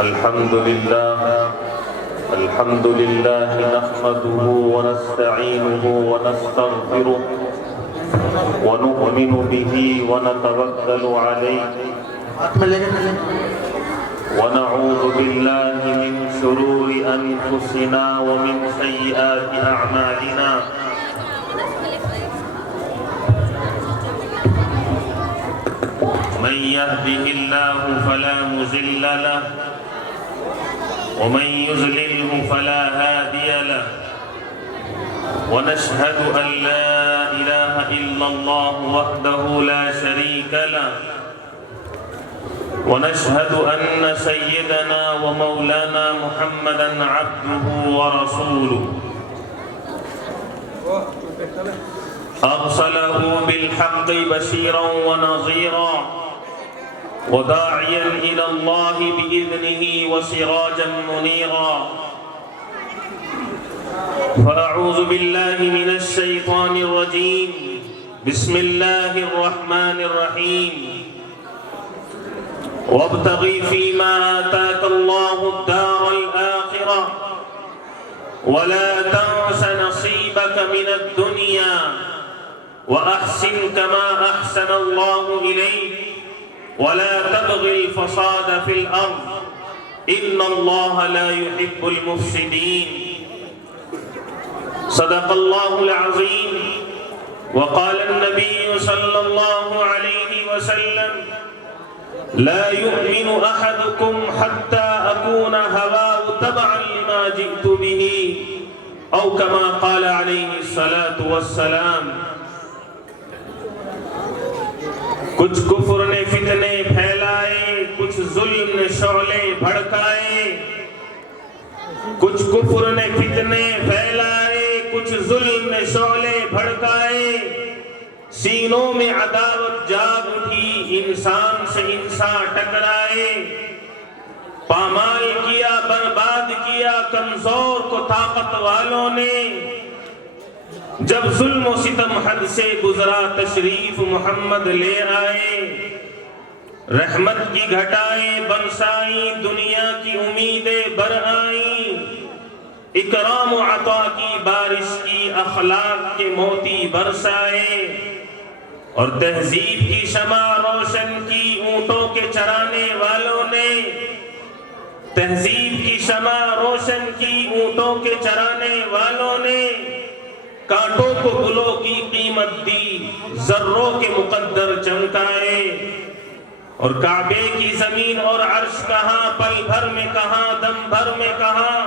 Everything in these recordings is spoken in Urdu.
الحمد لله نحمده ونستعينه ونستغفره ونؤمن به ونتوكل عليه ونعوذ بالله من شرور أنفسنا ومن سيئات أعمالنا من يهده الله فلا مضل له ومن يضلله فلا هادي له ونشهد أن لا إله إلا الله وحده لا شريك له ونشهد أن سيدنا ومولانا محمدا عبده ورسوله أرسله بالحق بشيرا ونظيرا وداعيا إلى الله بإذنه وسراجا منيرا فأعوذ بالله من الشيطان الرجيم بسم الله الرحمن الرحيم وابتغ فيما آتاك الله الدار الآخرة ولا تنس نصيبك من الدنيا وأحسن كما أحسن الله إليك ولا تبغ الفساد في الأرض إن الله لا يحب المفسدين صدق الله العظيم وقال النبي صلى الله عليه وسلم لا يؤمن أحدكم حتى أكون هواه تبعا لما جئت به أو كما قال عليه الصلاة والسلام کچھ کفر نے فتنے پھیلائے کچھ ظلم نے شعلے بھڑکائے کچھ کفر نے فتنے پھیلائے کچھ ظلم نے شعلے بھڑکائے سینوں میں عداوت جاگ اٹھی انسان سے انسان ٹکرائے پامال کیا برباد کیا کمزور کو طاقت والوں نے جب ظلم و ستم حد سے گزرا تشریف محمد لے آئے رحمت کی گھٹائیں برسائیں دنیا کی امیدیں بر آئیں اکرام و عطا کی بارش کی اخلاق کے موتی برسائے اور تہذیب کی شمع روشن کی اونٹوں کے چرانے والوں نے تہذیب کی شمع روشن کی اونٹوں کے چرانے والوں نے کانٹوں کو گلوں کی قیمت دی ذروں کے مقدر چمکائے اور کعبے کی زمین اور عرش کہاں پل بھر میں کہاں دم بھر میں کہاں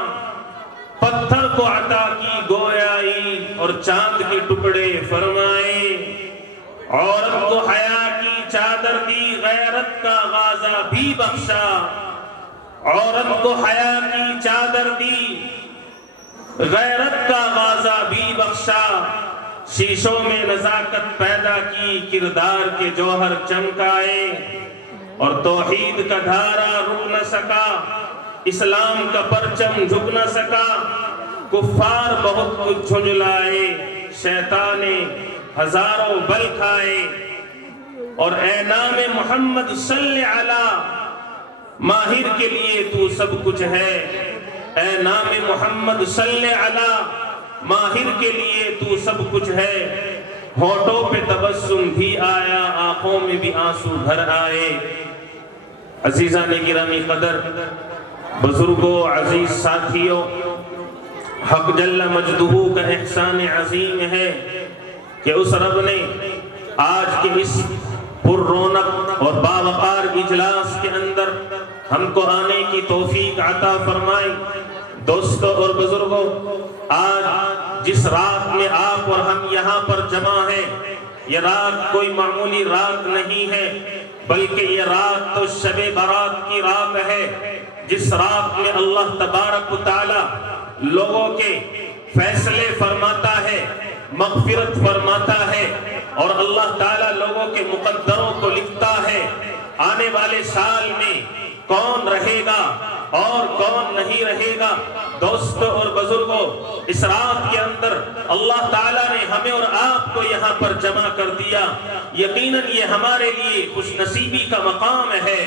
پتھر کو عطا کی گویائی اور چاند کے ٹکڑے فرمائے عورت کو حیا کی چادر دی غیرت کا غازہ بھی بخشا عورت کو حیا کی چادر دی غیرت کا غازہ بھی بخشا شیشوں میں نزاکت پیدا کی کردار کے جوہر چمکائے اور توحید کا دھارا رک نہ سکا اسلام کا پرچم جھک نہ سکا کفار بہت کچھ جھنجھلائے شیطان ہزاروں بل کھائے اور اے نام محمد صلی علی ماہر کے لیے تو سب کچھ ہے اے نام محمد صلی علی ماہر کے لیے تو سب کچھ ہے ہونٹوں پہ تبسم بھی آیا آنکھوں میں بھی آنسو بھر آئے عزیزان گرامی قدر بزرگوں عزیز ساتھیوں حق جل مجدہ کا احسان عظیم ہے کہ اس رب نے آج کے اس پر رونق اور باوقار اجلاس کے اندر ہم کو آنے کی توفیق عطا فرمائی دوستوں اور بزرگوں آج جس رات میں آپ اور ہم یہاں پر جمع ہیں یہ رات کوئی معمولی رات نہیں ہے بلکہ یہ رات تو شب برات کی رات ہے جس رات میں اللہ تبارک و تعالی لوگوں کے فیصلے فرماتا ہے مغفرت فرماتا ہے اور اللہ تعالی لوگوں کے مقدروں کو لکھتا ہے آنے والے سال میں کون رہے گا اور کون نہیں رہے گا دوستوں اور بزرگوں اس رات کے اندر اللہ تعالیٰ نے ہمیں اور آپ کو یہاں پر جمع کر دیا، یقیناً یہ ہمارے لیے خوش نصیبی کا مقام ہے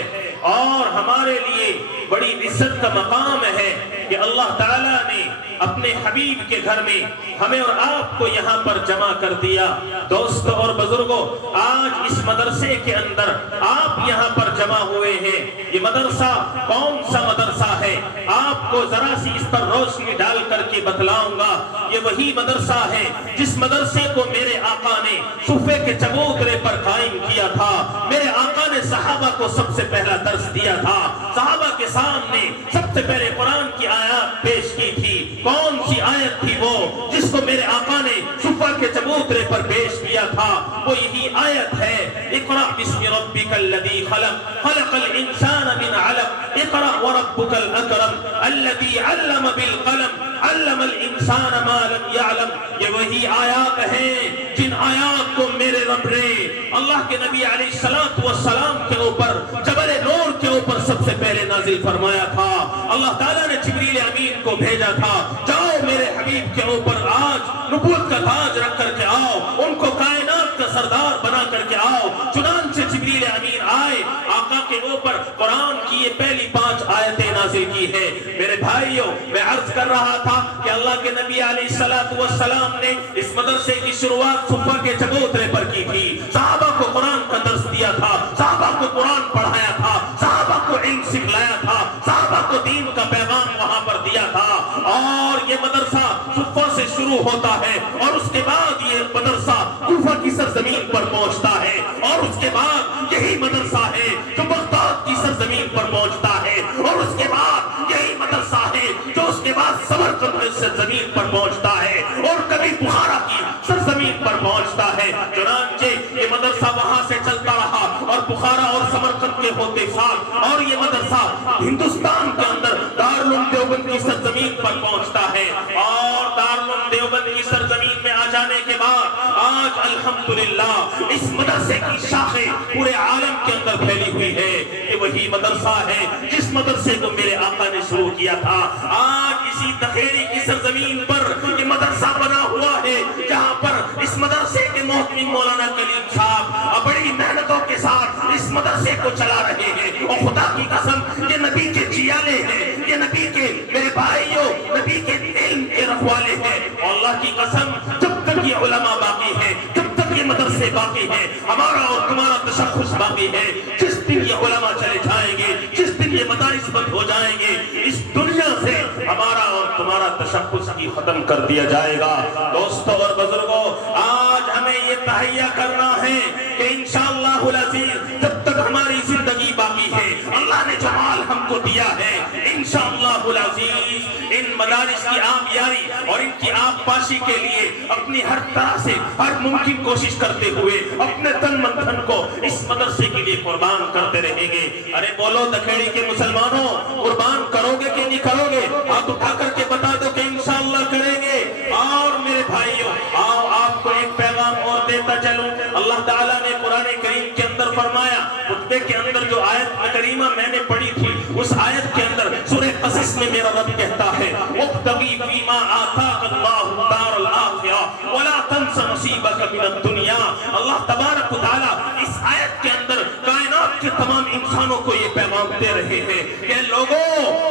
اور ہمارے لیے بڑی عزت کا مقام ہے کہ اللہ تعالیٰ نے اپنے حبیب کے گھر میں ہمیں اور آپ کو یہاں پر جمع کر دیا۔ دوستو اور بزرگوں، آج اس مدرسے کے اندر آپ یہاں پر جمع ہوئے ہیں۔ یہ مدرسہ کون سا مدرسہ ہے؟ آپ کو ذرا سی اس پر روشنی ڈال کر کے بتلاؤں گا۔ یہ وہی مدرسہ ہے جس مدرسے کو میرے آقا نے صفے کے چبوترے پر قائم کیا تھا۔ میرے آقا نے صحابہ کو سب سے پہلا درس دیا تھا، صحابہ کے سامنے سب سے پہلے قرآن کی آیات پیش کی تھی۔ کون سی آیت تھی وہ جس کو میرے آقا نے صفے کے چبوترے پر پیش کیا تھا؟ وہ یہی آیت ہے، اقرأ بسم ربک الذی خلق خلق الانسان من علق اقرأ وربک الاکرم الذی علم بالقلم علم الانسان ما لم يعلم۔ یہ وہی آیات ہیں جن آیات کو میرے رب نے اللہ کے نبی علیہ السلام کے اوپر جبل نور کے اوپر سب سے پہلے نازل فرمایا تھا۔ اللہ تعالیٰ نے جبریل امین کو بھیجا تھا، جاؤ میرے حبیب کے اوپر آج نبوت کا تاج رکھ کر کے آؤ، ان کو کائنات کا سردار بنا کر کے آؤ۔ چنانچہ جبریل امین آئے، آقا کے اوپر قرآن کی یہ پہلی 5 آیتیں نازل کی ہے۔ میرے بھائیوں، میں عرض کر رہا تھا کہ اللہ کے نبی علیہ السلام نے اس مدرسے کی شروعات صفا کے چبوترے پر کی تھی۔ صحابہ کو قرآن کا درس دیا تھا، صحابہ کو قرآن پڑھایا تھا، صحابہ کو علم سکھلایا تھا، صحابہ کو دین کا پیغام وہاں پر دیا تھا۔ اور یہ مدرسہ صفا سے شروع ہوتا ہے اور اس کے بعد یہ مدرسہ کوفہ کی سرزمین پر پہنچتا ہے، اور اس کے بعد یہی مدرسہ ہے جو بغداد کی سرزمین پر پہنچتا ہے، اور اس کے بعد یہی مدرسہ ہے جو اس کے بعد سمرقند کی سرزمین پر پہنچتا ہے، اور کبھی بخارا کی سرزمین پر پہنچتا ہے۔ چنانچہ یہ مدرسہ وہاں سے چلتا رہا اور بخارا اور سمرقند کے ہوتے ساتھ، اور یہ مدرسہ ہندوستان کے اندر دارالعلوم دیوبند کی سرزمین پر پہنچتا ہے، اور دارالعلوم دیوبند کی سرزمین میں آ جانے کے بعد آج الحمدللہ اس مدرسے کی شاخیں پورے عالم کے اندر پھیلی ہوئی ہے۔ یہ وہی مدرسہ ہے جس مدرسے کو میرے آقا نے شروع کیا تھا۔ آج اسی دکھیری کی سرزمین پر یہ مدرسہ بنا ہوا ہے، جہاں پر اس مدرسے کے محتمم مولانا کلیم صاحب بڑی محنتوں کے ساتھ اس مدرسے کو چلا رہے ہیں، اور خدا کی قسم یہ نبی کے جیالے ہیں، یہ نبی کے میرے بھائیوں نبی کے علم کے رکھوالے ہیں۔ اور اللہ کی قسم جب تک یہ علماء باقی ہیں، جب تک یہ مدرسے باقی ہیں، ہمارا اور تمہارا تشخص باقی ہے۔ جس دن یہ علماء چلے جائیں گے، جس دن یہ مدارس بند ہو جائیں گے، اس دنیا سے ہمارا اور تمہارا تشخص کی ختم کر دیا جائے گا۔ دوستو اور بزرگوں، آج ہمیں یہ تہیہ کرنا ہے کہ انشاءاللہ العزیز جب تک ہماری زندگی باقی ہے، اللہ نے جو مال ہم کو دیا ہے، انشاءاللہ العزیز ان مدارس کی آبیاری اور ان کی آب پاشی کے لیے اپنی ہر طرح سے ہر ممکن کوشش کرتے ہوئے اپنے تن من دھن کو اس مدرسے کے لیے قربان کرتے رہیں گے۔ ارے بولو دکھیڑی کے مسلمانوں، قربان کرو گے کہ نہیں کرو گے؟ ہاتھ اٹھا کر کے بتا دو کہ انشاءاللہ کریں گے۔ اور میرے بھائیوں، آؤ آپ کو ایک پیغام اور دیتا چلوں۔ اللہ تعالیٰ نے قرآن کریم کے اندر فرمایا، خطبے کے اندر جو آیت کریمہ میں نے پڑھی تھی، اس آیت کے اندر سورہ قصص میں میرا رب کہتا ہے وَابْتَغِ فِيمَا آتَاكَ اللَّهُ الدَّارَ الْآخِرَةَ وَلَا تَنْسَ نَصِيبَكَ مِنَ الدُّنْيَا۔ اللہ تبارک و تعالیٰ اس آیت کے اندر کائنات کے تمام انسانوں کو یہ پیغام دے رہے ہیں کہ لوگوں،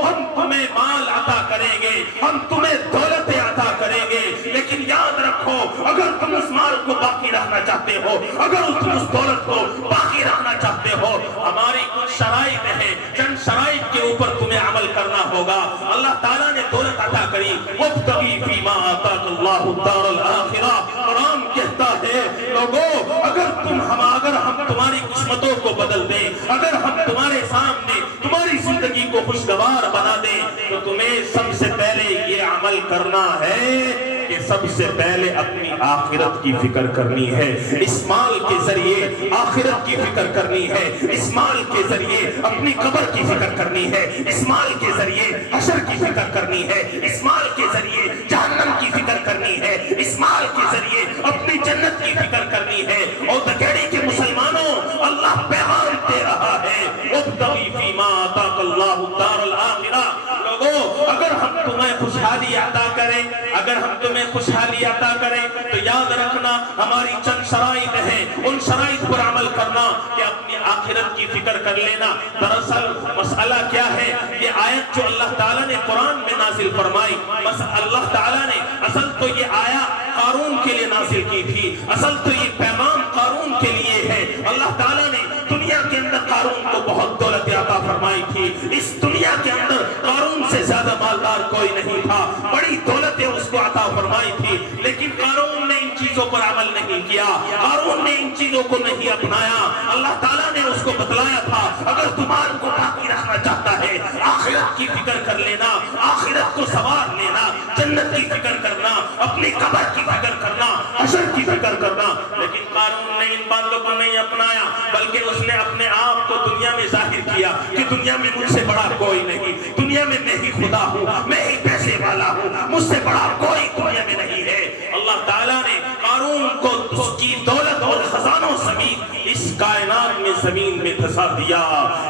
ہم تمہیں مال عطا کریں گے، ہم تمہیں دولتیں عطا کریں گے، لیکن یاد رکھو اگر تم اس مال کو باقی رکھنا چاہتے ہو، اگر تم اس دولت کو باقی رکھنا چاہتے ہو، ہماری کچھ شرائط ہیں، چند شرائط کے اوپر تمہیں عمل کرنا ہوگا۔ اللہ تعالیٰ نے دولت عطا کری، وَابْتَغِ فِيمَا آتَاكَ اللَّهُ الدَّارَ الْآخِرَةَ۔ قرآن کہتا ہے لوگوں، اگر ہم تمہاری قسمتوں کو بدل دیں، اگر ہم تمہارے سامنے تمہاری زندگی کو خوشگوار بنا دیں، تو تمہیں سب سے پہلے یہ عمل کرنا ہے کہ سب سے پہلے اپنی آخرت کی فکر کرنی ہے۔ اس مال کے ذریعے آخرت کی فکر کرنی ہے، اس مال کے ذریعے اپنی قبر کی فکر کرنی ہے، اس مال کے ذریعے حشر کی فکر کرنی ہے، اس مال کے ذریعے جہنم کی فکر کرنی ہے، اس مال کے ذریعے اپنی جنت کی فکر کرنی ہے۔ اور دکھیڑی کے مسلمانوں، اللہ پیغام دے رہا ہے وَابْتَغِ فِيمَا آتَاكَ اللَّهُ الدَّارَ الْآخِرَةَ۔ لوگوں، اگر ہم تمہیں خوشحال خوشحالی عطا کرے. اگر ہم تمہیں خوشحالی عطا کریں تو یاد رکھنا ہماری چند شرائط ہیں، ان شرائط پر عمل کرنا کہ اپنی آخرت کی فکر کر لینا. دراصل مسئلہ کیا ہے؟ یہ آیت جو اللہ تعالیٰ نے قرآن میں نازل فرمائی، اللہ تعالیٰ نے اصل تو یہ آیا قارون کے لیے نازل کی تھی، اصل تو یہ پیغام قارون کے لیے ہے. اللہ تعالیٰ نے دنیا کے اندر قارون کو بہت دولت عطا فرمائی تھی. اس دنیا کے اندر قارون سے زیادہ مالدار کوئی نہیں تھا، بڑی دولتیں اس کو عطا فرمائی تھی، لیکن قارون نے ان چیزوں پر عمل نہیں کیا، قارون نے ان چیزوں کو نہیں اپنایا. اللہ تعالیٰ نے اس کو بتلایا تھا اگر تمہارے کو باقی رکھنا چاہتا ہے آخرت کی فکر کر لینا، آخرت کو سنوار لینا، جنت کی فکر کرنا، اپنی قبر کی فکر کرنا، حشر کی فکر کرنا. لیکن قارون نے ان باتوں کو نہیں اپنایا، بلکہ اس نے اپنے آپ کو دنیا میں ظاہر کیا کہ دنیا میں مجھ سے بڑا کوئی نہیں، دنیا میں میں ہی خدا ہوں، میں ہی پیسے والا ہوں، مجھ سے بڑا کوئی دنیا میں نہیں ہے. اللہ تعالیٰ نے قارون کو اس کی دولت اور خزانوں سمیت اس کائنات میں زمین میں دھسا دیا.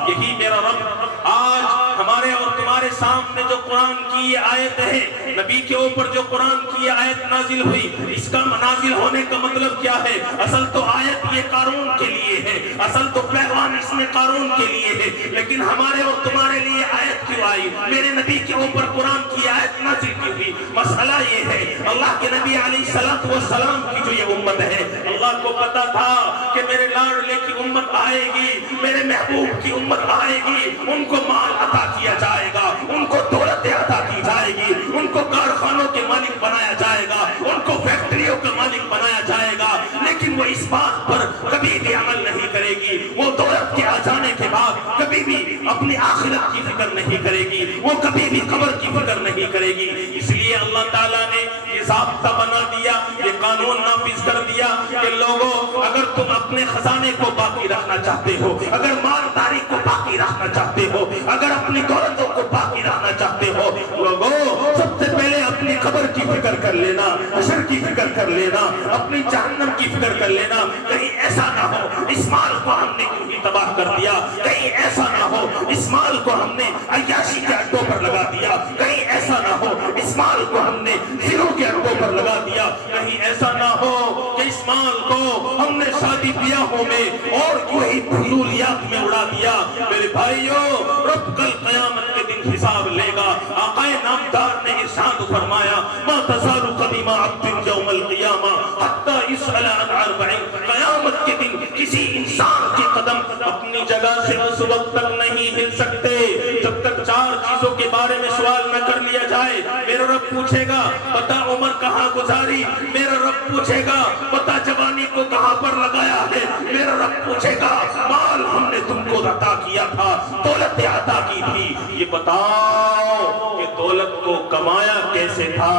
یہی میرا رب آج ہمارے اور تمہارے سامنے جو قرآن کی یہ آیت ہے، نبی کے اوپر جو قرآن کی یہ آیت نازل ہوئی، اس کا نازل ہونے کا مطلب کیا ہے؟ اصل تو آیت یہ قارون کے لیے ہے، اصل تو پیغام اس میں قارون کے لیے ہے، لیکن ہمارے اور تمہارے لیے آیت کیوں آئی؟ میرے نبی کے اوپر قرآن کی آیت نازل کی ہوئی. مسئلہ یہ ہے اللہ کے نبی علیہ السلام کی جو یہ امت ہے، اللہ کو پتا تھا کہ میرے لاڈلے کی امت آئے گی، میرے محبوب کی امت آئے گی، ان کو مال عطا کیا جائے گا، ان کو دولتیں عطا کی جائے گی، ان کو کارخانوں کے مالک بنایا جائے گا، ان کو فیکٹریوں کا مالک بنایا جائے گا. لیکن وہ اس بات پر کبھی بھی عمل نہیں کرے گی، وہ دولت کے آ جانے کے بعد کبھی بھی اپنی آخرت کی فکر نہیں کرے گی، وہ کبھی بھی قبر کی فکر نہیں کرے گی. اس لیے اللہ تعالیٰ نے یہ ضابطہ بنا دیا، یہ قانون نافذ کر دیا کہ لوگوں اگر تم اپنے خزانے کو باقی رکھنا چاہتے ہو، اگر مالداری کو باقی رکھنا چاہتے ہو، اگر اپنی دولتوں کو باقی رکھنا چاہتے ہو، لوگوں سب سے پہلے اپنی قبر کی فکر کر لینا، حشر کی فکر کر لینا، اپنی جہنم کی فکر کر لینا. کہیں ایسا نہ ہو اس مال کو ہم نے کیوں ہی تباہ کر دیا، کہیں ایسا نہ ہو اس مال کو ہم نے عیاشی کے اڈوں پر لگا دیا، کہیں ایسا نہ ہو اس مال کو ہم نے زنوں کے اڈوں پر لگا دیا، کہیں ایسا نہ ہو کہ اس مال کو ہم نے شادی بیاہوں میں اور یوں ہی فضولیات میں اڑا دیا. میرے بھائیوں، رب کل قیامت کے دن حساب لے گا. آقا نامدار نے ارشاد فرمایا ما تزال قدیم عبد یوم القیامہ حتی یسأل عن 40. قیامت کے دن کسی انسان کے قدم اپنی جگہ سے اس وقت تک نہیں ہل سکتے جب تک 4 چیزوں کے بارے میں سوال نہ کر لیا جائے. میرا رب پوچھے گا بتا عمر کہاں گزاری، میرا رب پوچھے گا بتا جوانی کو کہاں پر لگایا ہے، میرا رب پوچھے گا مال ہم نے تم کو عطا کیا تھا، دولت عطا کی تھی، یہ بتاؤ کہ دولت کو کمایا کیسے تھا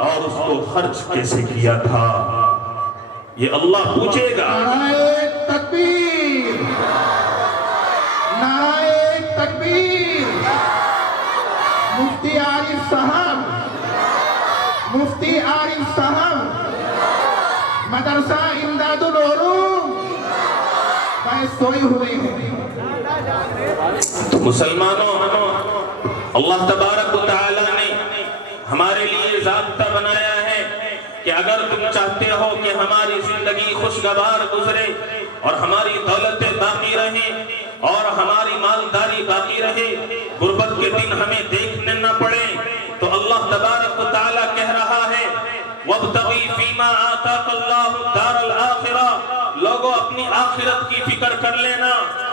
اور اس کو خرچ کیسے کیا تھا. یہ اللہ پوچھے گا. نعرہ تکبیر، نعرہ تکبیر. مفتی عارف صاحب، مفتی عارف صاحب مدرسہ امداد العلوم بھائی سوئے ہوئے ہیں. تو مسلمانوں، اللہ تبارک و تعالی نے ہمارے لیے ضابطہ بنایا ہے کہ اگر تم چاہتے ہو کہ ہماری زندگی خوشگوار گزرے اور ہماری دولتیں باقی رہیں اور ہماری مالداری باقی رہے، غربت کے دن ہمیں دیکھنے نہ پڑے، تو اللہ تبارک و تعالی کہہ رہا ہے وَابْتَغِي فِيمَا آتَاكَ اللَّهُ الدَّارَ الْآخِرَةَ. لوگوں اپنی آخرت کی فکر کر لینا،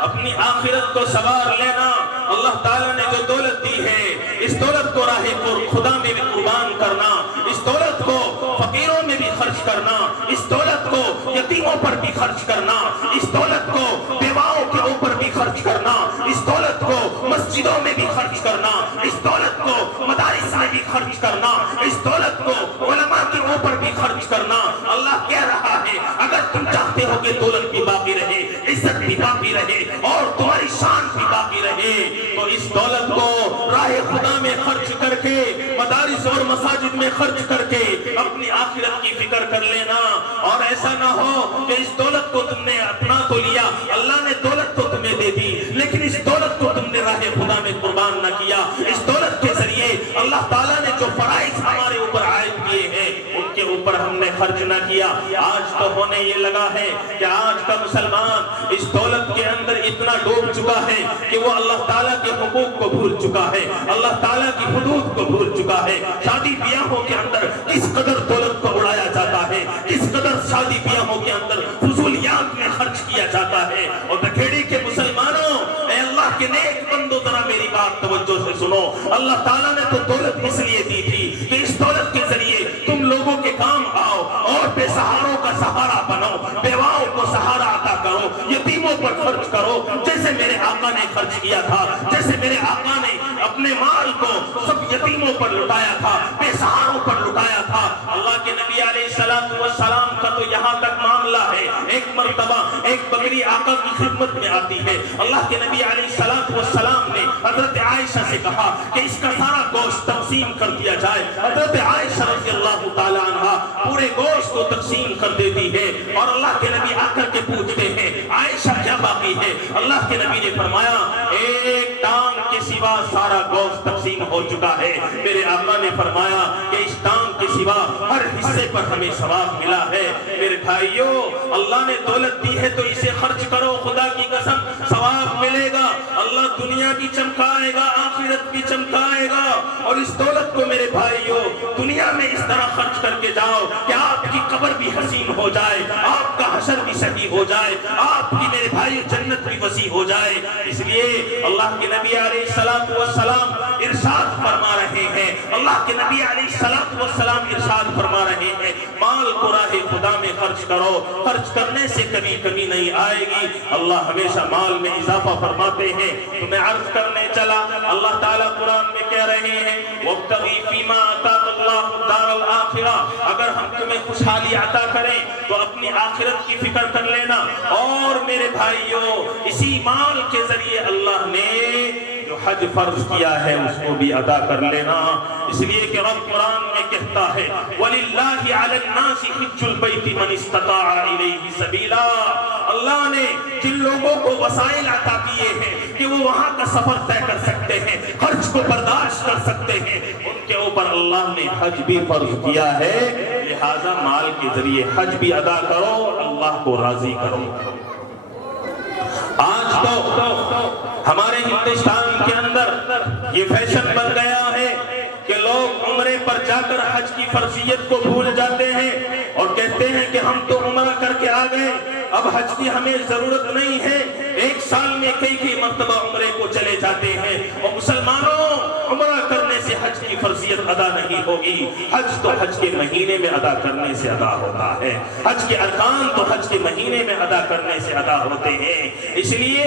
اپنی آخرت کو سنوار لینا. اللہ تعالیٰ نے جو دولت دی ہے اس دولت کو راہ خدا میں بھی قربان کرنا، اس دولت کو فقیروں میں بھی خرچ کرنا، اس دولت کو یتیموں پر بھی خرچ کرنا، اس دولت کو بیواؤں کے اوپر بھی خرچ کرنا، اس دولت کو مسجدوں میں بھی خرچ کرنا، اس دولت کو مدارس میں بھی خرچ کرنا، اس دولت کو علماء کے اوپر بھی خرچ کرنا. اللہ کہہ رہا ہے اگر تم چاہتے ہو کہ دولت بھی باقی رہے، عزت بھی باقی رہے اور تمہاری شان بھی باقی رہے، تو اس دولت کو راہ خدا میں خرچ کر کے، مدارس اور مساجد میں خرچ کر کے اپنی آخرت کی فکر کر لینا. اور ایسا نہ ہو کہ اس دولت کو تم نے اپنا تو لیا، اللہ نے دولت تو تمہیں دے دی لیکن اس دولت کو تم نے راہ خدا میں قربان نہ کیا. اس دولت کے ذریعے اللہ تعالیٰ نے جو فرائض خرچ نہ کیا. آج تو ہونے یہ لگا ہے کہ آج کا مسلمان اس دولت کے اندر اتنا ڈوب چکا ہے کہ وہ اللہ تعالیٰ کے حقوق کو بھول چکا ہے, اللہ تعالیٰ کی حدود کو بھول چکا ہے. شادی بیاہوں کے اندر کس قدر دولت کو اڑایا جاتا ہے, کس قدر شادی بیاہوں کے اندر فضولیات میں خرچ کیا جاتا ہے. اور دکھیڑی کے مسلمانوں, اے اللہ کے نیک بندو, ذرا میری بات توجہ سے سنو. اللہ تعالیٰ نے تو دولت اس لیے دی تھی کہ اس دولت کے ذریعے تم لوگوں کے کام آؤ اور بے سہاروں کا سہارا بنو, بیواؤں کو سہارا عطا کرو, یتیموں پر خرچ کرو, جیسے میرے آقا نے خرچ کیا تھا, جیسے میرے آقا نے اپنے مال کو سب یتیموں پر لٹایا تھا, بے سہاروں پر لٹایا تھا. اللہ کے نبی علیہ السلام کا تو یہاں تک معاملہ ہے, ایک مرتبہ ایک بکری آقا کی خدمت میں آتی ہے. اللہ کے نبی علیہ السلام نے حضرت عائشہ سے کہا کہ اس کا سارا گوشت تقسیم کر دیا جائے. حضرت عائشہ رضی اللہ تعالی عنہا پورے گوشت کو تقسیم کر دیتی ہے اور اللہ کے نبی آ کر کے پوچھتے ہیں عائشہ کیا باقی ہے. اللہ کے نبی نے فرمایا ایک ٹانگ کے سوا سارا گوشت تقسیم ہو چکا ہے. میرے آقا نے فرمایا کہ اس ٹانگ کے سوا ہر حصے پر ہمیں ثواب ملا ہے. میرے بھائیو, اللہ نے دولت دی ہے تو اسے خرچ کرو, خدا کی قسم ثواب ملے گا. اللہ دنیا بھی چمکائے گا, آخرت بھی چمکائے گا. اور اس دولت کو میرے بھائیو دنیا میں اس طرح خرچ کر کے جاؤ کہ آپ کی قبر بھی حسین ہو جائے, آپ کا حشر بھی صحیح ہو جائے, آپ کی میرے بھائیو جنت بھی وسیع ہو جائے. اس لیے اللہ کے نبی علیہ السلام ارشاد فرما رہے ہیں, اللہ کے نبی علیہ السلام ارشاد فرما رہے ہیں مال کو راہ خدا میں خرچ کرو, خرچ کرنے سے کبھی کمی نہیں آئے گی. اللہ ہمیشہ مال میں اضافہ فرماتے ہیں. تو میں عرض کرنے چلا, اللہ تعالیٰ قرآن میں کہہ رہے ہیں وَابْتَغِ فِيمَا آتَاكَ اللَّهُ الدَّارَ الْآخِرَةَ, اگر ہم تمہیں خوشحالی عطا کریں تو اپنی آخرت کی فکر کر لینا. اور میرے بھائیو اسی مال کے ذریعے اللہ نے جو حج فرض کیا ہے اس کو بھی ادا کر لینا. اس لیے کہ رب قرآن میں کہتا ہے وَلِلَّهِ عَلَى النَّاسِ حِجُّ الْبَيْتِ مَنِ اسْتَطَاعَ إِلَيْهِ سَبِيلًا. اللہ نے جن لوگوں کو وسائل عطا کیے ہیں کہ وہ وہاں کا سفر طے کر سکتے ہیں, خرچ کو برداشت کر سکتے ہیں, ان کے اوپر اللہ نے حج بھی فرض کیا ہے. لہذا مال کے ذریعے حج بھی ادا کرو, اللہ کو راضی کرو. آج تو ہمارے ہندوستان کے اندر یہ فیشن بن گیا ہے کہ لوگ عمرے پر جا کر حج کی فرضیت کو بھول جاتے ہیں اور کہتے ہیں کہ ہم تو عمرہ کر کے آ گئے, اب حج کی ہمیں ضرورت نہیں ہے. ایک سال میں کئی مرتبہ عمرے کو چلے جاتے ہیں. اور مسلمانوں, عمرہ کرنے سے حج کی فرضیت ادا نہیں ہوگی. حج تو حج کے مہینے میں ادا کرنے سے ادا ہوتا ہے, حج کے ارکان تو حج کے مہینے میں ادا کرنے سے ادا ہوتے ہیں. اس لیے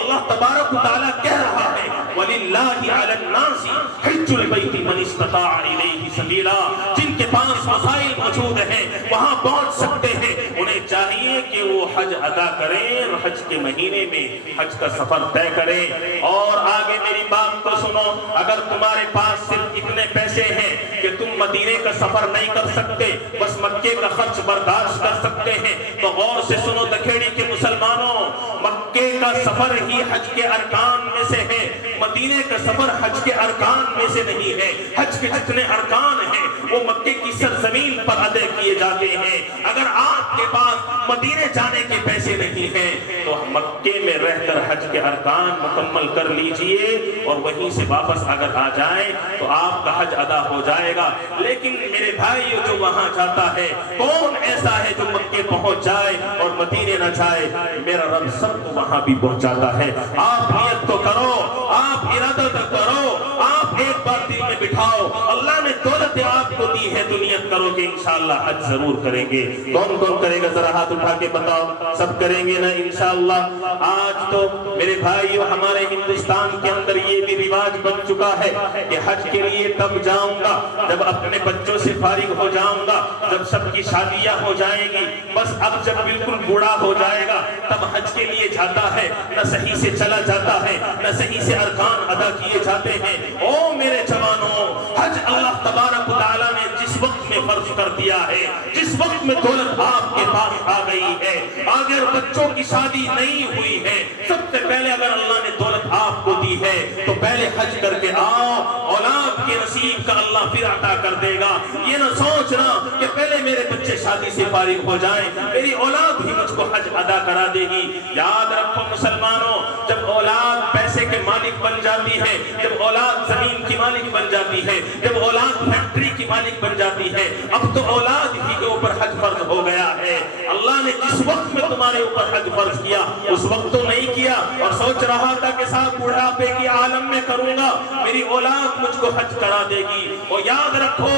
اللہ تبارک و تعالیٰ کہہ رہا ہے وَلِلَّهِ عَلَى النَّاسِ حِجُّ الْبَيْتِ مَنِ اسْتَطَاعَ إِلَيْهِ سَبِيلًا. جن کے پاس وسائل موجود ہیں وہاں پہنچ سکتے ہیں, انہیں چاہیے کہ وہ حج ادا کریں اور حج کے مہینے میں حج کا سفر طے کریں. اور آگے میری بات تو سنو, اگر تمہارے پاس صرف اتنے پیسے ہیں کہ تم مدینے کا سفر نہیں کر سکتے, بس مکے کا خرچ برداشت کر سکتے ہیں, تو غور سے سنو دکھیڑی کے مسلمانوں, مکے کا سفر ہی حج کے ارکان میں سے ہے, مدینے کا سفر حج کے ارکان میں سے نہیں ہے. حج کے جتنے ارکان ہیں وہ مکے کی سرزمین پر ادا کیے جاتے ہیں. اگر آپ کے پاس مدینے جانے کے پیسے نہیں ہیں تو مکے میں رہ کر حج کے ارکان مکمل کر لیجئے اور وہیں سے واپس اگر آ جائیں تو آپ کا حج ادا ہو جائے گا. لیکن میرے بھائی جو وہاں جاتا ہے, کون ایسا ہے جو مکے پہنچ جائے اور مدینے نہ جائے؟ میرا رب سب کو وہاں بھی پہنچاتا ہے. آپ نیت تو کرو, آپ ارادہ تو کرو, آپ ایک بار دل میں بٹھاؤ, اللہ نے دولت آپ کو دی ہے تو نیت کرو کہ انشاءاللہ حج ضرور کریں گے. کون کون کرے گا ذرا ہاتھ اٹھا کے بتاؤ, سب کریں گے نا انشاءاللہ. آج تو میرے بھائیو ہمارے ہندوستان کے اندر یہ بھی رواج بن چکا ہے کہ حج کے لیے تب جاؤں گا جب اپنے بچوں سے فارغ ہو جاؤں گا, جب سب کی شادیاں ہو جائیں گی, بس اب جب بالکل بوڑھا ہو جائے گا تب حج کے لیے جاتا ہے. نہ صحیح سے چلا جاتا ہے, نہ صحیح سے ارکان ادا کیے جاتے ہیں. او میرے جوانوں, حج اللہ تبارک و تعالیٰ نے جس وقت میں فرض کر دیا ہے, جس وقت میں دولت آپ کے پاس آ گئی ہے, اگر بچوں کی شادی نہیں ہوئی ہے, سب سے پہلے اگر اللہ نے دولت آپ کو دی ہے تو پہلے حج کر کے آؤ, اولاد کے نصیب نصیب کا اللہ پھر عطا کر دے گا۔ یہ نہ سوچنا کہ پہلے میرے بچے شادی سے فارغ ہو جائیں، میری اولاد ہی مجھ کو حج ادا کرا دے گی۔ یاد رکھو مسلمانوں، جب اولاد پیسے کے مالک بن جاتی ہے، جب اولاد زمین کی مالک بن جاتی ہے، جب اولاد فیکٹری کی مالک بن جاتی ہے، اب تو اولاد ہی کے اوپر حج فرض ہو گیا ہے۔ اللہ نے جس وقت میں تمہارے اوپر حج فرض کیا اس وقت تو نہیں کیا، اور سوچ رہا تھا کہ صاحب بڑھاپے کی عالم میں کروں گا، میری اولاد مجھ کو حج کرا دے گی۔ اور یاد رکھو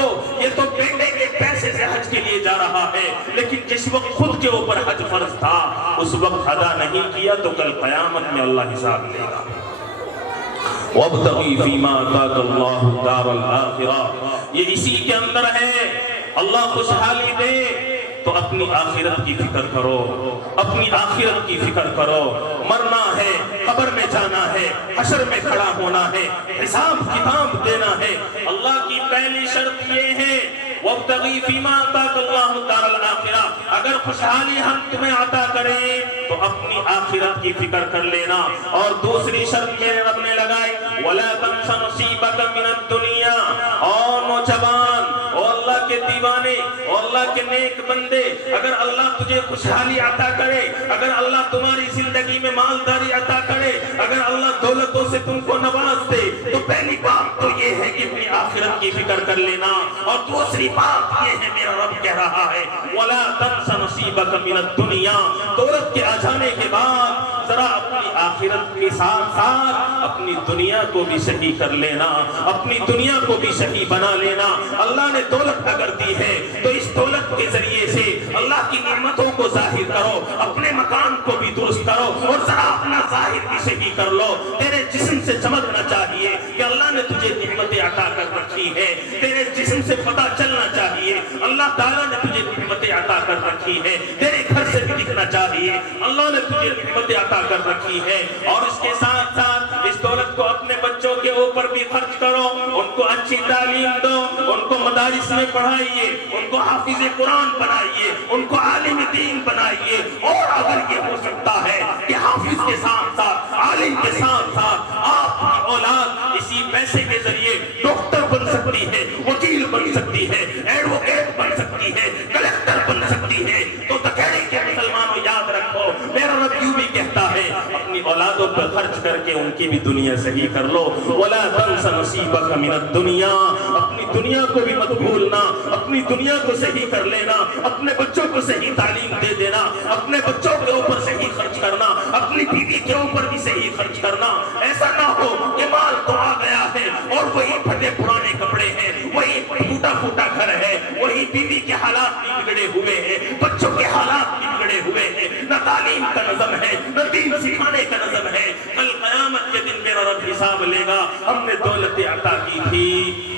یہ تو بیٹے کے پیسے سے حج کے لیے جا رہا ہے، لیکن جس وقت خود کے اوپر حج فرض تھا اس وقت ادا نہیں کیا تو کل قیامت میں اللہ حساب لے گا۔ وَابْتَغِي فِيمَا آتَاكَ اللَّهُ الدَّارَ الْآخِرَةَ، یہ اسی کے اندر ہے۔ اللہ خوشحالی دے تو اپنی آخرت کی فکر کرو، اپنی آخرت کی فکر کرو۔ مرنا ہے، قبر میں جانا ہے، حشر میں کھڑا ہونا ہے، حساب کتاب دینا ہے۔ اللہ کی پہلی شرط یہ ہے وَابْتَغِي فِيمَا آتَاكَ اللَّهُ الدَّارَ الْآخِرَةَ، اگر خوشحالی ہم تمہیں عطا کریں تو اپنی آخرت کی فکر کر لینا۔ اور دوسری شرط میرے رب نے لگائی وَلَا تَنْسَ نَصِيبَكَ مِنَ الدُّنْيَا، اور نوجوان اور اللہ کے دیوانے اور اللہ کے نیک بندے، اگر اللہ تجھے خوشحالی عطا کرے، اگر اللہ تمہاری زندگی میں مالداری عطا کرے، اگر اللہ دولتوں سے تم کو نواز دے تو پہلی بات تو یہ ہے کہ اپنی آخرت کی فکر کر لینا، اور دوسری بات یہ ہے میرا رب کہہ رہا ہے وَلَا تَنْسَ نَصِيبَكَ مِنَ الدُّنْيَا، دولت کے آ جانے کے بعد ذرا اپنی آخرت کے ساتھ ساتھ اپنی دنیا کو بھی صحیح کر لینا، اپنی دنیا کو بھی صحیح بنا لینا۔ اللہ نے دولت اگر دی ہے تو اس دولت کے ذریعے سے اللہ کی نعمتوں کو ظاہر کرو، اپنے مکان کو بھی درست کرو، اور ذرا اپنا ظاہر بھی صحیح کر لو۔ تیرے جسم سے چمکنا چاہیے کہ اللہ نے تجھے نعمتیں عطا کر رکھی ہے، تیرے جسم سے پتہ چلنا چاہیے اللہ تعالیٰ نے تجھے نعمتیں عطا کر رکھی ہے، تیرے گھر سے بھی دکھنا چاہیے اللہ نے تجھے نعمتیں عطا کر رکھی ہے۔ اور اس کے ساتھ ساتھ اس دولت کو اپنے بچوں کے اوپر بھی خرچ کرو، ان کو اچھی تعلیم دو، ان کو مدارس میں پڑھائیے، ان کو حافظ قرآن بنائیے، ان کو عالم دین بنائیے، اور اگر یہ ہو سکتا ہے کہ حافظ کے ساتھ ساتھ عالم کے ساتھ ساتھ آپ کی اولاد اسی پیسے کے ذریعے ڈاکٹر بن سکتی ہے، وکیل بن سکتی ہے، ایڈوکیٹ بن سکتی ہے، کلیکٹر بن سکتی ہے، تو تکہری کے مسلمانوں یاد رکھو میرا رب یوں بھی کہتا ہے اپنی اولادوں پر خرچ کر کے ان کی بھی دنیا صحیح کر لو۔ وَلَا تَنْسَ نَصِيبَكَ مِنَ الدُّنْيَا، اپنی دنیا کو بھی مت بھولنا، اپنی دنیا کو صحیح کر لینا، اپنے بچوں کو صحیح تعلیم دے دینا، اپنے بچوں کے اوپر صحیح خرچ کرنا، اپنی بیوی کے اوپر بھی صحیح خرچ کرنا۔ ایسا نہ ہو کہ مال تو آ گیا ہے اور وہی پھٹے پرانے کپڑے ہیں، وہی ٹوٹا پھوٹا گھر ہے، وہی بیوی کے حالات بھی بگڑے ہوئے ہیں، بچوں کے حالات بھی بگڑے ہوئے ہیں، نہ تعلیم کا نظم ہے، نہ دین سکھانے کا نظم ہے۔ کل قیامت کے دن میرا رب حساب لے گا ہم نے دولت عطا کی تھی،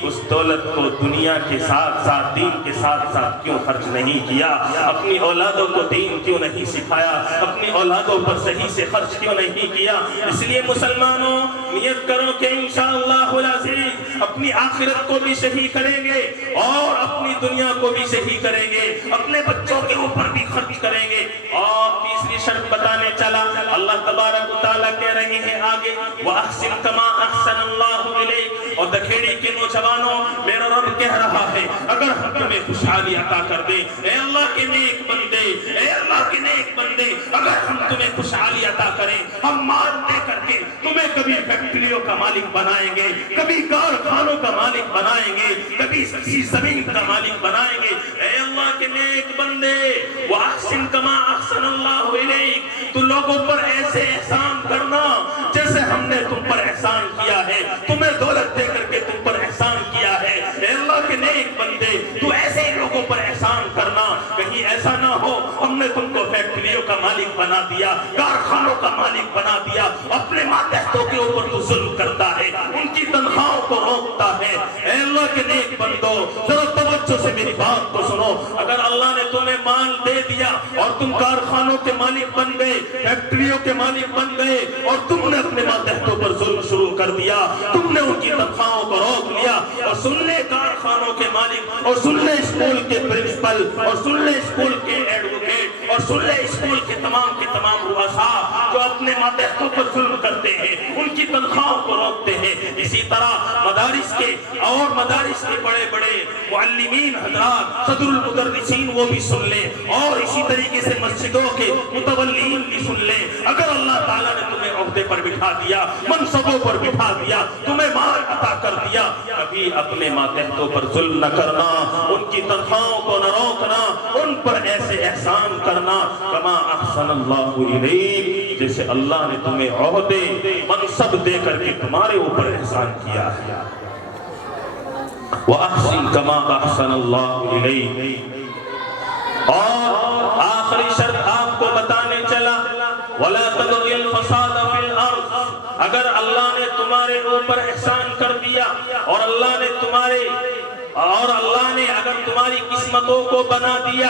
اس دولت کو دنیا کے ساتھ ساتھ دین کے ساتھ ساتھ کیوں خرچ نہیں کیا؟ اپنی اولادوں کو دین کیوں نہیں سکھایا؟ اپنی اولادوں پر صحیح سے خرچ کیوں نہیں کیا؟ اس لیے مسلمانوں نیت کرو کہ انشاءاللہ العزیز اپنی آخرت کو بھی صحیح کریں گے اور اپنی دنیا کو بھی صحیح کریں گے، اپنے بچوں کے اوپر بھی خرچ کریں گے۔ اور تیسری شرط بتانے چلا، اللہ تبارک و تعالیٰ کہہ رہے ہیں آگے وَأَحْسِنْ كَمَا أَحْسَنَ اللَّهُ إِلَيْكَ، اور دکھیڑی کے نوجوانوں میرا رب کہہ رہا ہے اگر ہم تمہیں خوشحالی عطا کر دیں، اے اللہ کے نیک بندے، اے اللہ کے نیک بندے، اگر ہم تمہیں خوشحالی عطا کریں، ہم مال دے کر کے تمہیں کبھی فیکٹریوں کا مالک بنائیں گے، کبھی کارخانوں کا مالک بنائیں گے، کبھی کسی زمین کا مالک بنائیں گے۔ اے اللہ کے نیک بندے وَأَحْسِنْ كَمَا أَحْسَنَ اللَّهُ إِلَيْكَ، تو لوگوں پر ایسے احسان کرنا جیسے ہم نے تم پر احسان کیا ہے، تمہیں دولت دے کر کے تم پر احسان کیا ہے۔ اے اللہ کے نیک بندے تو ایسے لوگوں پر احسان کرنا، کہیں ایسا نہ ہو ہم نے تم کو فیکٹریوں کا مالک بنا دیا، کارخانوں کا مالک بنا دیا، اپنے ماتحتوں کے اوپر تو ظلم کرتا ہے، ان کی تنخواہوں کو روکتا ہے۔ اے اللہ کے نیک بندو ذرا توجہ سے میری بات کو سنو، اگر اللہ نے تمہیں مال دے دیا اور تم کارخانوں کے مالک بن گئے، فیکٹریوں کے مالک بن گئے، اور تم نے اپنے ماتحتوں پر ظلم شروع کر دیا، تم نے ان کی تنخواہوں کو روک لیا، اور سن لے کارخانوں کے مالک، اور سن لے اسکول کے پرنسپل، اور سن لے اسکول کے ایڈوکیٹ، اور سن لے اسکول کے تمام رؤساء جو اپنے ماتحتوں پر ظلم کرتے ہیں، ان کی تنخواہوں کو روکتے ہیں۔ اسی طرح مدارس کے اور مدارس کے بڑے بڑے معلمین حضرات، صدر المدرسین وہ بھی سن لیں، اور اسی طریقے سے مسجدوں کے متولین بھی سن لیں۔ اگر اللہ تعالیٰ نے تمہیں عہدے پر بٹھا دیا، منصبوں پر بٹھا دیا، تمہیں مال عطا کر دیا، کبھی اپنے ماتحتوں پر ظلم نہ کرنا، ان کی تنخواہوں کو نہ روکنا، ان پر ایسے احسان کرنا کما احسن اللہ الیک، جیسے اللہ نے تمہیں عہدے منصب دے کر کے تمہارے اوپر احسان کیا ہے۔ وَأَحْسِن كَمَا أَحْسَنَ اللَّهُ إِلَيْكَ۔ اور آخری شرط آپ کو بتانے چلا، وَلَا تَبْغِ الْفَسَادَ فِي الْأَرْضِ۔ اگر اللہ نے تمہارے اوپر احسان کر دیا اور اللہ نے اگر تمہاری قسمتوں کو بنا دیا،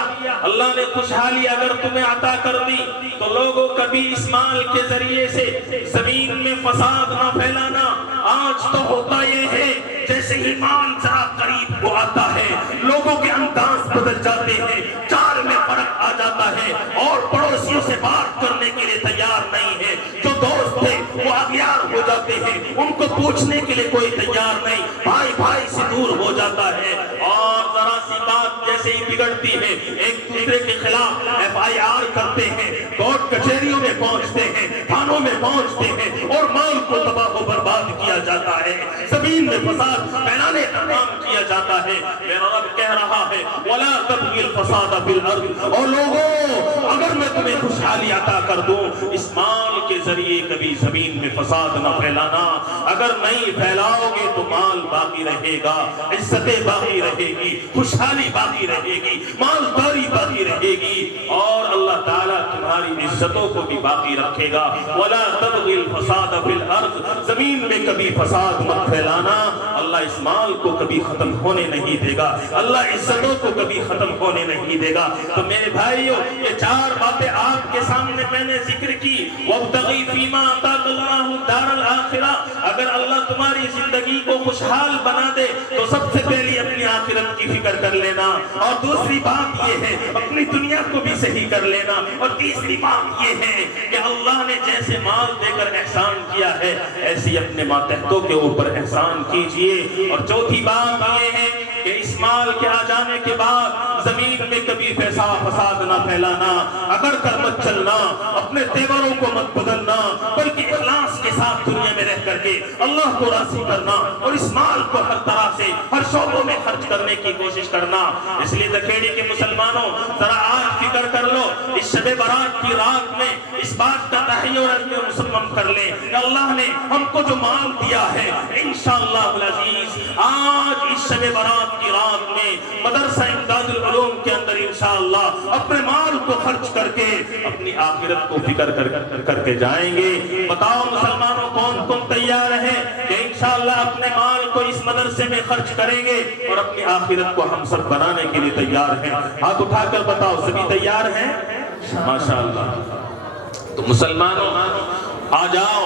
اللہ نے خوشحالی اگر تمہیں عطا کر دی، تو لوگوں کبھی اس مال کے ذریعے سے زمین میں فساد نہ پھیلانا۔ آج تو ہوتا یہ ہے جیسے ہی مال ذرا قریب کو آتا ہے، لوگوں کے انداز بدل جاتے ہیں، چال میں فرق آ جاتا ہے، اور پڑوسیوں سے بات کرنے کے لیے تیار نہیں ہے۔ جو دوست تھے وہ اغیار ہو جاتے ہیں، ان کو پوچھنے کے لیے کوئی تیار نہیں، بھائی بھائی سے دور ہو جاتا ہے، اور ذرا سی بات جیسے ہی بگڑتی ہے ایک دوسرے کے خلاف FIR کرتے ہیں، کورٹ کچہریوں میں پہنچتے ہیں، تھانوں میں پہنچتے ہیں، اور مال کو تباہ و برباد کیا جاتا ہے، زمین میں فساد پھیلانے کا کام کیا جاتا ہے۔ میرا رب کہہ رہا ہے وَلَا تَبْغِ الْفَسَادَ فِي الْأَرْضِ۔ اور لوگوں، اگر میں تمہیں خوشحالی عطا کر دوں، اس مال کے ذریعے کبھی زمین میں فساد نہ پھیلانا۔ اگر نہیں پھیلاؤ گے تو مال باقی رہے گا، عزتیں باقی رہے گی، خوشحالی باقی رہے گی، مالداری باقی رہے گی، اور اللہ تعالیٰ تمہاری عزتوں کو بھی باقی رکھے گا۔ وَلَا تَبْغِ الْفَسَادَ فِي الْأَرْضِ۔ زمین میں کبھی فساد مت پھیلانا، اللہ اس مال کو کبھی ختم ہونے نہیں دے گا، اللہ عزتوں کو کبھی ختم ہونے نہیں دے گا۔ تو میرے بھائیو، یہ چار باتیں آپ کے سامنے میں نے ذکر کی۔ وَابْتَغِي فِي مَا آتَاكَ اللَّهُ الدَّارَ الْآخِرَةَ۔ اگر اللہ تمہاری زندگی کو خوشحال بنا دے تو سب سے پہلی اپنی آخرت کی فکر کر لینا، اور دوسری بات یہ ہے اپنی دنیا کو بھی صحیح کر لینا، اور تیسری بات یہ ہے کہ اللہ نے جیسے مال دے کر احسان کیا ہے ایسی اپنے ماتحتوں کے اوپر احسان کیجئے۔ اور چوتھی بات یہ ہے کہ اس مال کے آ جانے کے بعد زمین میں کبھی فساد نہ پھیلانا، اگر کر مت چلنا، اپنے تیوروں کو مت بدلنا، بلکہ اخلاص کے ساتھ دنیا میں رہ کر کے اللہ کو راضی کرنا، اور اس مال کو ہر طرح سے ہر شعبوں میں خرچ کرنے کی کوشش کرنا۔ اس لیے دکھیڑی کے مسلمانوں، ذرا آج فکر کر لو، اس شب برات کی رات میں اس بات کا تحیہ اور مسلم کر لیں کہ اللہ نے ہم کو جو مال دیا ہے، انشاءاللہ العزیز آج اس شب برات کی رات میں مدرسہ امداد العلوم کے اندر انشاءاللہ اپنے مال کو خرچ کر کے اپنی آخرت کو فکر کر کے جائیں گے۔ بتاؤ مسلمانوں، کون کون تیار ہے کہ انشاءاللہ اپنے مال کو اس مدرسے میں خرچ کریں گے اور اپنی آخرت کو ہم سب بنانے کے لیے تیار ہیں؟ ہاتھ اٹھا کر بتاؤ، سبھی تیار ہیں؟ ماشاءاللہ۔ تو مسلمانوں آ جاؤ،